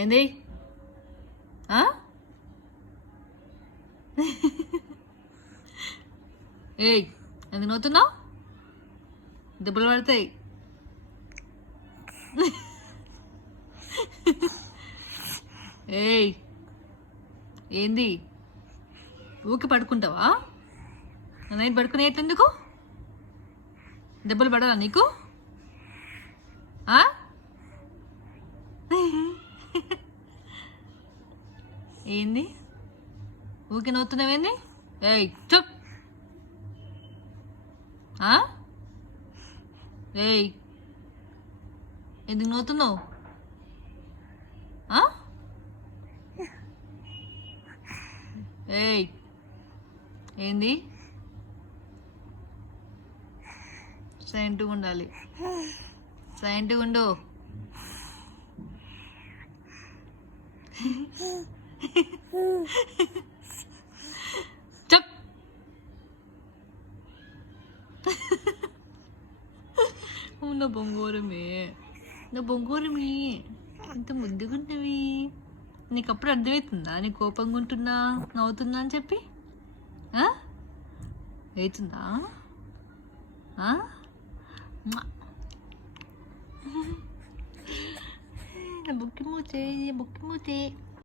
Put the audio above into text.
ఏంది? ఏయ్, ఎందుకు నవ్వుతున్నావు? దెబ్బలు పడతాయి. ఏయ్, ఏంది? ఊకి పడుకుంటావా? నైట్ పడుకునే ఎట్లెందుకు? దెబ్బలు పడాలా నీకు? ఏంది? ఊకి నవ్వుతున్నావేంది? ఏయ్ చెప్. ఏయ్, ఎందుకు నవ్వుతున్నావు? ఏయ్, ఏంది? సైలెంట్గా ఉండాలి. సైలెంట్గా ఉండు. చెప్. నా బొంగోరమే, నా బొంగోరమి ఇంత ముద్దుగుంటవి. నీకు అప్పుడు అర్థమవుతుందా నీ కోపంగా ఉంటున్నా నవ్వుతున్నా అని చెప్పి? అవుతుందా? నా బుక్కి మూతే, బుక్కి మూతే.